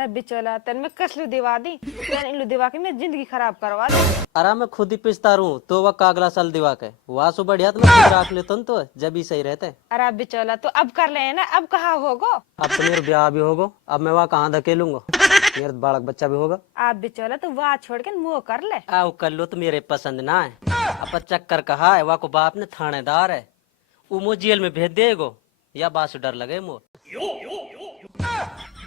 अरे बिचौला तन में कसलू दिवा दी तन इलू दिवा के मैं जिंदगी खराब करवा दे। अरे मैं खुद ही पिसता रहूं तो वह कागला साल दिवा के वहां सु बढ़िया तो मैं खुद रख लेता हूं, तो जब ही सही रहते। अरे बिचौला तो अब कर ले ना, अब कहाँ होगो। अब तो मेरा ब्याह भी होगा, अब मैं वहाँ कहाँ धकेलूंगा, मेरा बालक बच्चा भी होगा। आप बिचौला तो वहाँ छोड़ के मुँह कर ले। आओ कर लो तो मेरे पसंद ना है। अब चक्कर कहा है, वहाँ को बाप ने थानेदार है, वो मुझे जेल में भेज देगो या बात से डर लगे मो।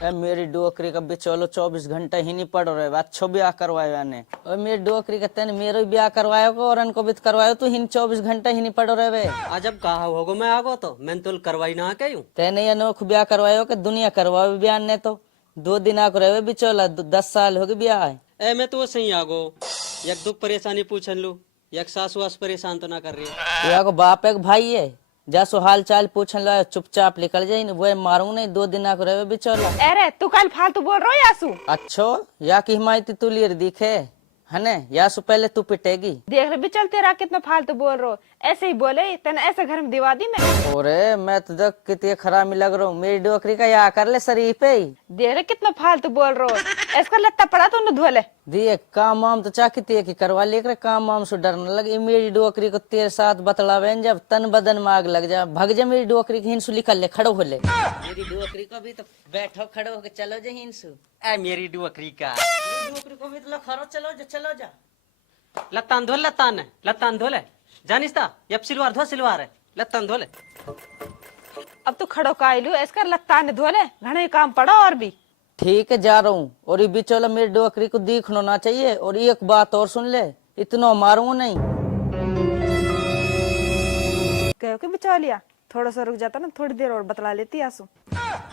मेरी डोकरी का बिचौलो 24 घंटा ही नहीं पड़ रहे, अच्छो ब्याह करवाया ने। और मेरी डोकरी का तेने मेरो ब्याह करवायो को और इनको भी करवायो तो हिन 24 घंटा ही नहीं पड़ रहे वे। आज अब कहा होगो मैं आगो तो मैंने तो करवाई ना के यूं। तेने अनोख ब्याह करवायो के दुनिया करवाओ ब्याह ने तो 2 दिन आको रहे बिचौला 10 साल हो गए ब्याह है। ए मैं तो सही आगो एक दुख परेशानी पूछन लू, एक सासु वास परेशान तो ना कर रही है। या को बाप एक भाई है, जैसो हाल चाल पूछन लो चुपचाप निकल जाये, वो मारू नहीं 2 दिन आको रहे बिचौला। अरे तू कल फालतू बोल रहा है यासू। अच्छो या की हिमायती तू लियर दिखे है ने, यासु पहले तू पिटेगी। देख ले बिचौल तेरा कितना फालतू बोल रहा हो, ऐसे ही बोले तन ऐसे घर में दिवा दी मैं। ओरे मैं तो देख कितनी खराब लग रहा हूँ, मेरी डोकरी का या कर ले शरीफ पे ही। देख ले कितना फालतू बोल रहा हो, इसका लत्ता पड़ा तो न धो ले। दिए काम वाम तो चाहती है कि करवा ले, काम वाम से डर न लगे। मेरी डोकरी को तेरे साथ बतलावे जब तन बदन में आग लग जा, भग जा मेरी डोकरी की हिंसू निकल ले, खड़ो हो ले। मेरी डोकरी को भी तो बैठो खड़ो होके चलो जा हिंसू। ए मेरी डुअकरी का डोकरी को भी तो खड़ो चलो जा। लत्तान धोल लत्तान धोले जानिस्ता यब सिलवार धो सिलवार है लत्तान धोले। अब तो खड़ो का लू, इसका लत्ता ने धो ले, घने काम पड़ा और भी। ठीक है जा रहा हूँ, और ये बिचौला मेरी डोकरी को दिखना ना चाहिए। और एक बात और सुन ले, इतना मारूंगा नहीं। कहो कि बिचौलिया थोड़ा सा रुक जाता ना, थोड़ी देर और बतला लेती आसू।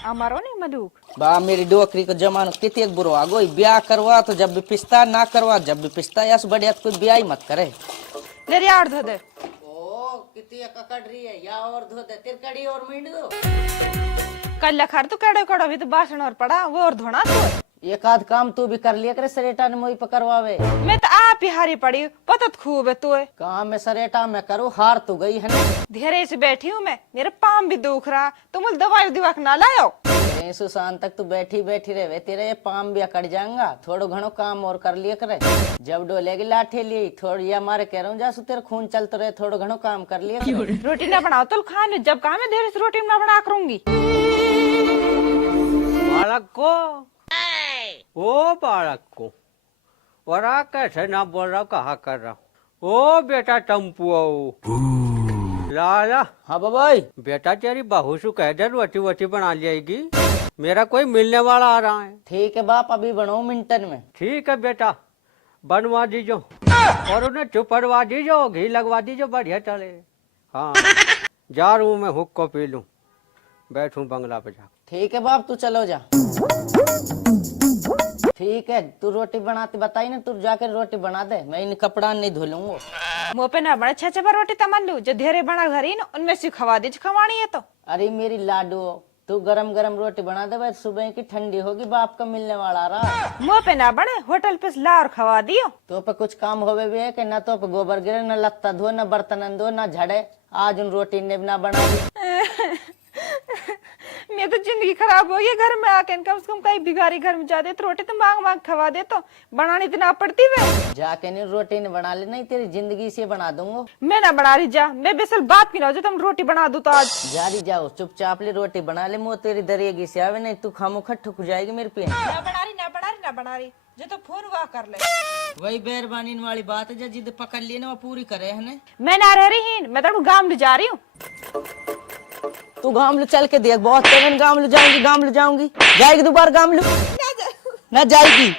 हमारो नहीं मलूक बा मेरी डोकरी को जमानो कितनी बुरो आ गई। ब्याह करवा तो जब भी पिस्ता, ना करवा जब भी पिस्ता, या बढ़िया कोई ब्याह ही मत करे। ले यार धो दे। ओ कितनी ककड़ रही है, या और धो दे तिरकड़ी और मींड दो। कल लखर तो कड़ो कड़ो भी तो बासन और पड़ा, वो और धोना तो। एक आध काम तू भी कर लिया करे, सरेटा ने मोई पकड़वावे। मैं तो आप ही हारी पड़ी, पता तो खूब है तू। काम में सरेटा में करो, हार तो गई है ना। धीरे से बैठी हूँ मैं, मेरे पाम भी दुख रहा, तुम दवाई दिवा के ना लायो। सुशांत तक तू बैठी रहे, तेरे ये पाम भी अकड़ जाएगा। थोड़ो घणो काम और कर लिया करे, जब डोलेगी लाठी ली थोड़ी, या मारे कह रहा हूँ जासु तेरे खून चलते रहे, थोड़ो घणो काम कर लिया करे। रोटी ना बनाओ तो खाने, जब कहा मैं धीरे से रोटी ना बना करूंगी। बालक को ओ बालक को वरा कैसे ना बोल रहा, कहा कर रहा। ओ बेटा टम्पू लाला। हाँ बाबाई। बेटा तेरी बहू सु कह दे रोटी वोटी बना जाएगी, मेरा कोई मिलने वाला आ रहा है। ठीक है बाप, अभी बनाओ मिनटन में। ठीक है बेटा बनवा दीजो और उन्हें चुपड़वा दीजो, घी लगवा दीजो, बढ़िया चले। हाँ जा रू मैं हुक को पी लूं, बैठूं बंगला पे जा। ठीक है बाप तू चलो जा। ठीक है तू रोटी बनाती बताई ना, तू जाकर रोटी बना दे, मैं इन कपड़ा नहीं धो लूंगा। मुँह पे ना बड़ा छह छह रोटी तमन लू, जो धीरे बना घर ही ना उनमें से खवा दीजिए, खवानी है तो। अरे मेरी लाडू तू गरम गरम रोटी बना दे भाई, सुबह की ठंडी होगी, बाप का मिलने वाला रहा। मुँह पे ना बने, होटल पे ला और खवा दियो। तो पे कुछ काम होवे भी है कि ना, तो पे गोबर गिरे, न लत्ता धो, न बर्तन धो, न झड़े। आज उन रोटी ने ना बना दी। मैं तो जिंदगी खराब हो गई घर में आके, कम से कम कहीं भिखारी घर में जाते तो रोटी तो मांग मांग खवा दे, तो बनानी तो ना पड़ती वे। जाके नहीं रोटी ने बना ले, नहीं तेरी जिंदगी से बना दूंगा। मैं ना बना रही जा, मैं बेसल बात की ना हो जो तुम रोटी बना दू तो आज। जा रही जाओ चुपचाप ले रोटी बना ले, मुँह तेरी दरिएगी से आवे, नहीं तू खामो ठुक जाएगी मेरे पे। ना बना रही जो तो फोन हुआ कर ले। वही बेरबानी वाली बात है, जो जिद पकड़ लिए ना वो पूरी करे है। मैं ना रह रही, मैं तो गाँव ले जा रही हूँ। तू गामलू चल के देख, बहुत तेवन गामलू जाऊंगी, जाएगी दोबारा गामलू ना जाएगी।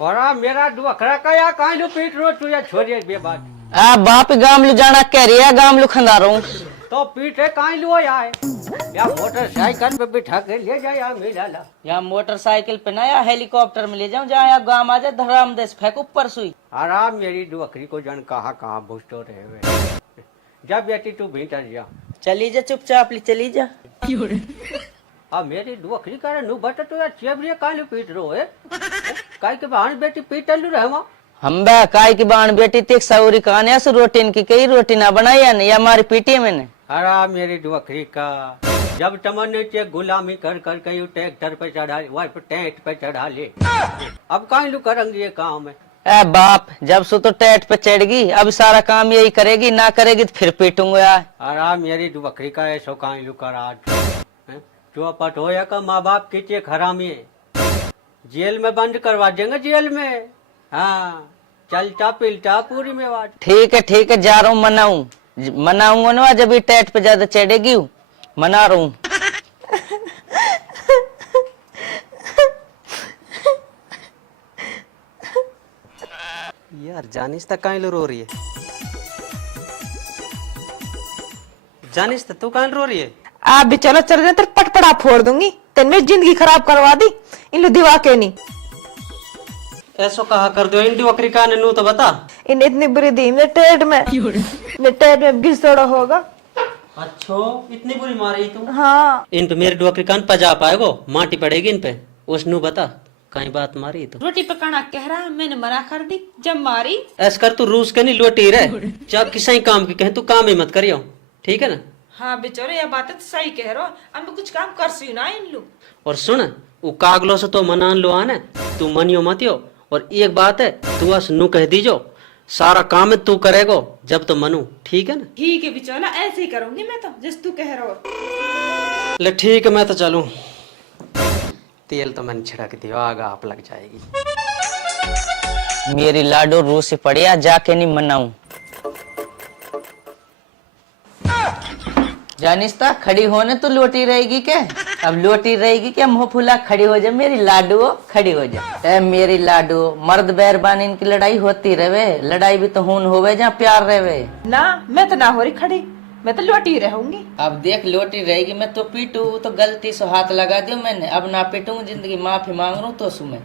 और मेरा दुखड़ा का या काहे पीट रो तू या छोड़िए बे बात। आ बाप गामलू जाना कह रही है, गामलू खंदा रहा हूँ तो पीठे काहे लो यार, या मोटरसाइकिल पे बिठा के ले जा या मिला ला। या मोटरसाइकिल पे ना, या हेलीकॉप्टर में ले जाऊं, जहाँ आप गाँव आ जाए धराम देश फेंक ऊपर सुई। आराम मेरी दुखरी को जन कहाँ भूसतो रहे हुए। जब बेटी तू भीतर जा, चली जा चुपचाप ली चली जा। अब मेरी दुखरी करे नु बट तो यार चेबरिया काहे पीट रो है, काहे के बहाने बेटी पीटल रहे वहाँ। हम बे काय की बाण बेटी तेक सौरी काने से रोटी इनकी कई रोटी ना बनाया ने या हमारी पीटी है मैंने। अरे मेरी डुअकरी का, जब तमन्ने चे गुलामी कर कर कहीं ट्रैक्टर पे चढ़ा, वही पे टेंट पे चढ़ा ले, अब कहीं लू करेंगे ये काम है। ए बाप, जब सो तो टेट पे चढ़गी, अब सारा काम यही करेगी, ना करेगी तो फिर पीटूंगा यार। अरे मेरी डुअकरी का ऐसो कहीं लू कर आज चौपट हो या का माँ बाप की चे हरामी है, जेल में बंद करवा देंगे जेल में। हाँ चलता पिलता पूरी में बात। ठीक है जा रहा हूँ, मनाऊंगा ना जब ये टेट पे ज्यादा चढ़ेगी, मना रहा हूँ। यार जानिस तक कहीं रो रही है, जानिस तू कहीं रो रही है? आप भी चलो चल रहे, तेरे पटपड़ा फोड़ दूंगी, तेन मेरी जिंदगी खराब करवा दी इन लो दिवा के नहीं। ऐसो कहा कर दो इंडी बकरी का नू तो बता। इन इतनी बुरी दी मेरे टेट में घिसड़ा होगा। अच्छो इतनी बुरी मारी तू? हाँ इन पे मेरे डुअकरी कान पजा पाएगो, माटी पड़ेगी इन पे। उसनू बता कहीं बात मारी तो। रोटी पकाना कह रहा है, मैंने मना कर दी जब मारी। ऐस कर तू रूस के नहीं लोटी रहे, जब किसी काम की कहे तू काम ही मत करियो, ठीक है ना? हाँ बेचारे ये बात तो सही कह रहा हो, अब मैं कुछ काम कर सी ना इन लो। और सुन, वो कागलो से तो मनान लो आने, तू मनियो मतियो। और एक बात है, तू अस नू कह दीजो सारा काम तू करेगो जब तो मनू, ठीक है ना? ठीक है बिचौला, ऐसे ही करूंगी मैं तो जिस तू कह रहा हो। ले ठीक है मैं तो चलूं, तेल तो मैंने छिड़क दिया, आग आप लग जाएगी। मेरी लाडो रू से पड़िया, जाके नहीं मनाऊं। जानिस्ता खड़ी होने तो लोटी रहेगी क्या? अब लोटी रहेगी क्या? मुंह फुला खड़ी हो जा मेरी लाडो, खड़ी हो जा। ए मेरी लाडो, मर्द बैरबान इनकी लड़ाई होती रहे, लड़ाई भी तो खून होवे जहाँ प्यार रहे ना। मैं तो ना हो रही खड़ी, मैं तो लोटी रहूंगी। अब देख लोटी रहेगी, मैं तो पीटू तो गलती से हाथ लगा दियो मैंने, अब ना पीटूंगी, जिंदगी माफी मांग रहा हूँ तो सुमे,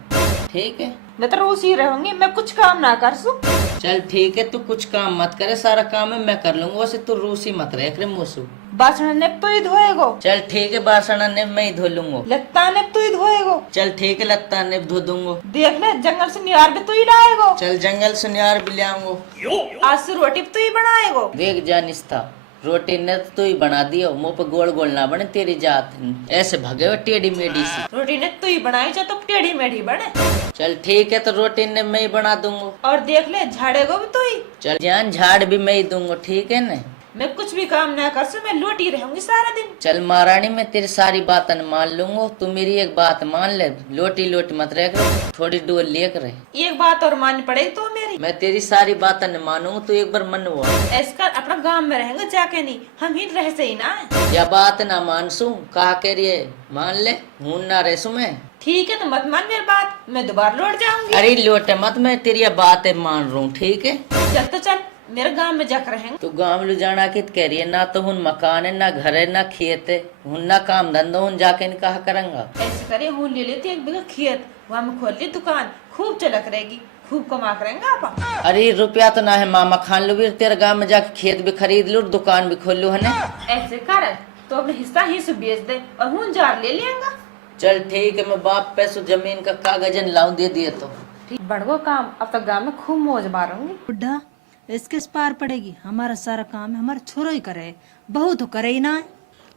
ठीक है? मैं तो रोज ही रहूंगी, मैं कुछ काम ना कर सू। चल ठीक है, तू कुछ काम मत करे, सारा काम है मैं कर लूंगा, वैसे तू रूसी मत रहे करे मुसु। बासण ने तो ही धोएगो। चल ठीक है, बासण ने मैं ही धो लूंगा। लत्ता ने तो ही धोएगो। चल ठीक है, लत्ता ने धो दूंगा। देख ले जंगल से नियार भी तो ही लाएगो। चल जंगल से नियार भी ले आऊंगा। आज से रोटी भी तो ही बनाएगो। देख जानिस्ता, रोटी ने तो ही बना दियो, मुंह पे गोल गोल ना बने तेरी जात, ऐसे भगे हो टेढ़ी मेढ़ी सी। रोटी ने तो ही बनाई जा तो टेढ़ी मेढ़ी बने। चल ठीक है, तो रोटी ने मैं ही बना दूंगा। और देख ले झाड़ेगो भी तो ही। चल जान झाड़ भी मैं ही दूंगा, ठीक है ना? मैं कुछ भी काम ना कर सू, मैं लोटी रहूंगी सारा दिन। चल महारानी, मैं तेरी सारी बातन मान लूंगा, तू मेरी एक बात मान ले, लोटी लोटी मत रह कर, थोड़ी डोल लेकर रहे। एक बात और माननी पड़ेगी तो मेरी। मैं तेरी सारी बातन मानूंगा, तू एक बार मन हुआ ऐसा अपना गांव में रहेंगे जाके नहीं, हम ही रह से ही ना। या बात ना मानसू, कहा के लिए मान ले, हूं ना रहसू मैं। ठीक है तो मत मान मेरी बात, मैं दोबारा लौट जाऊंगी। अरे लोटे मत, मैं तेरी बात मान रहा हूँ, ठीक है? चल तो चल, मेरे गांव में जाकर रहेंगे। तू गाँव में जाना कित कह रही है? ना तो हुन मकान है, ना घर है, ना खेत है, हुन ना काम धंधा, हुन जाके नहीं कहा करेंगा। ऐसे करे हूँ ले लेती एक बीघा खेत, वहाँ में खोल ली दुकान, खूब चलक रहेगी, खूब कमा करेंगे आप। अरे रुपया तो ना है मामा, खान लो भी तेरे गाँव में जाके खेत भी खरीद लू, दुकान भी खोल लू, है ना? ऐसे कर तो अपने हिस्सा ही से बेच दे और हूँ जार ले लेंगा। चल ठीक है, मैं बाप पैसों जमीन का कागजन लाऊं, दे दिए तो ठीक बढ़ो काम, अब तक गाँव में खूब मौज मारूंगी। बुढ़ा इसके पार पड़ेगी, हमारा सारा काम है हमारा छोरो ही करे, बहू तो करे ही ना है।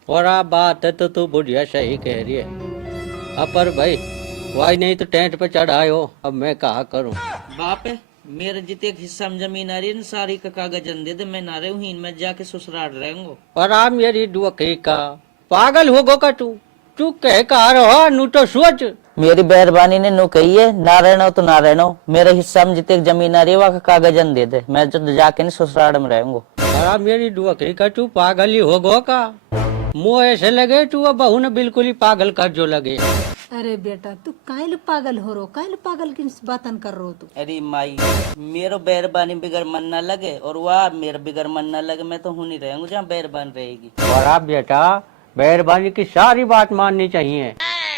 और आप बात है तो तू बुढ़िया सही कह रही है, अब पर भाई वही नहीं तो टेंट पे चढ़ायो, अब मैं कहा करूं। बाप है मेरे जितने हिस्सा में जमीन आ रही है ना, सारी का कागजन दे दे, मैं ना रहूं, मैं जाके ससुराल रहूंगा। और आप मेरी डुअकरी का पागल हो गो का तू कह कहा रहो, नू तो सोच। मेरी मेहरबानी ने नो कही है, ना रहना तो ना रहना, मेरे हिस्सा में जितने जमीन आ रही है वहाँ का कागजन दे दे, मैं जो जाके नहीं ससुराल में रहूंगा। और आप मेरी डुअकरी का तू पागल ही हो गो का, मुँह ऐसे लगे तू अब बहू ने बिल्कुल ही पागल कर जो लगे। अरे बेटा तू काहे पागल हो रो, काहे पागल की बातन कर रो तू? अरे माई, मेरो मेहरबानी बिगर मन ना लगे और वह मेरा बिगर मन ना लगे, मैं तो हूं नहीं रहूंगा जहाँ मेहरबान रहेगी। और आप बेटा मेहरबानी की सारी बात माननी चाहिए,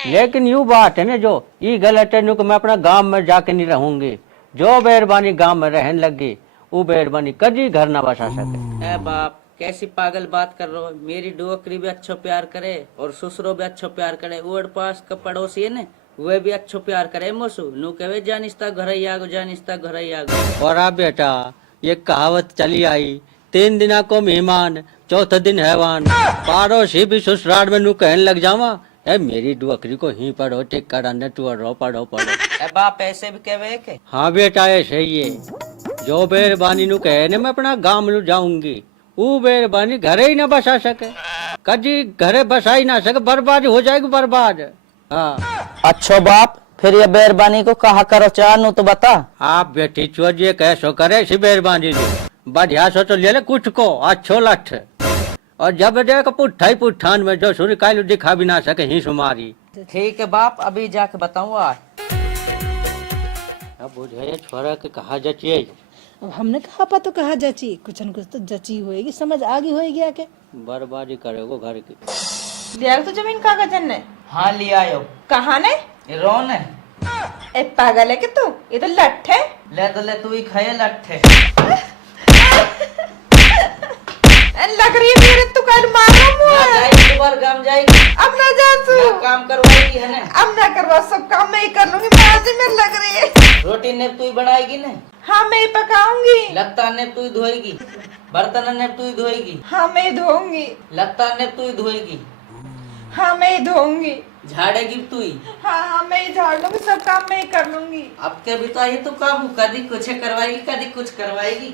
लेकिन यूँ बात है ना जो ये गलत है, मैं अपना गांव में जाके नहीं रहूंगी, जो मेहरबानी गांव में रहने लगी वो मेहरबानी कभी घर ना बसा सके। ए बाप कैसी पागल बात कर रहे हो, मेरी डोकरी भी अच्छा प्यार करे और ससुरो भी अच्छा प्यार करे, वो पास का पड़ोसी है ना वे भी अच्छो प्यार करे मोसू नु कहे जानिस्ता घर ही आगो जानिस्ता घर ही आगो। और आप बेटा ये कहावत चली आई, 3 दिना को मेहमान चौथे दिन हैवान। पाड़ोसी भी ससुराल में नू कहने लग जावा, ए मेरी डुअकरी को ही पढ़ो टिक कराने तू रो पढ़ो पढ़ो। ए बाप ऐसे भी कहे के हाँ बेटा ऐसे ही है, जो बेरबानी नु कहे ने मैं अपना गांव नु जाऊंगी, वो बेरबानी घरे ही ना बसा सके, कभी घरे बसा ही ना सके, बर्बाद हो जाएगी बर्बाद। हाँ अच्छो बाप फिर ये बेरबानी को कहा करो चानू तो बता। आप बेटी चोजिए कैसो करे सी बेरबानी नु, बढ़िया सो तो ले ले कुछ को अच्छो लठ, और जब देख पुट्ठा ही पुट्ठान में जो सूर्य कालू दिखा भी ना सके ही सुमारी। ठीक है बाप अभी जाके बताऊँ आज। अब बुझे छोरा के कहा जचिए, अब हमने कहा पा तो कहा जची, कुछ न कुछ तो जची होएगी, समझ आगी होएगी आके। बर्बादी करेगो घर की। लिया तो जमीन कागज ने। हाँ लिया आयो। कहाँ ने? ये रोन है। ए पागल है कि तू? ये तो लठ है। ले तो ले तू ही खाए लट्ठे। लग रही है मेरे तू कल मारो मुझे। जाएगी बार गांव जाएगी। अब ना जा तू। क्या काम करवाएगी है ना? अब ना करवा, सब काम मैं ही कर लूंगी, माजी में लग रही है। रोटी ने तू ही बनाएगी ना? हाँ मैं ही पकाऊंगी। लत्ता ने तू ही धोएगी, बर्तन ने तू ही धोएगी। हाँ मैं ही धोऊंगी। लत्ता ने तू ही धोएगी, हाँ मैं ही धोऊंगी। झाड़ेगी तू ही। हाँ हाँ मैं ही झाड़ लूंगी, सब काम मैं ही कर लूंगी। अब के भी तो आई तो काम कभी कुछ करवाएगी कभी कुछ करवाएगी।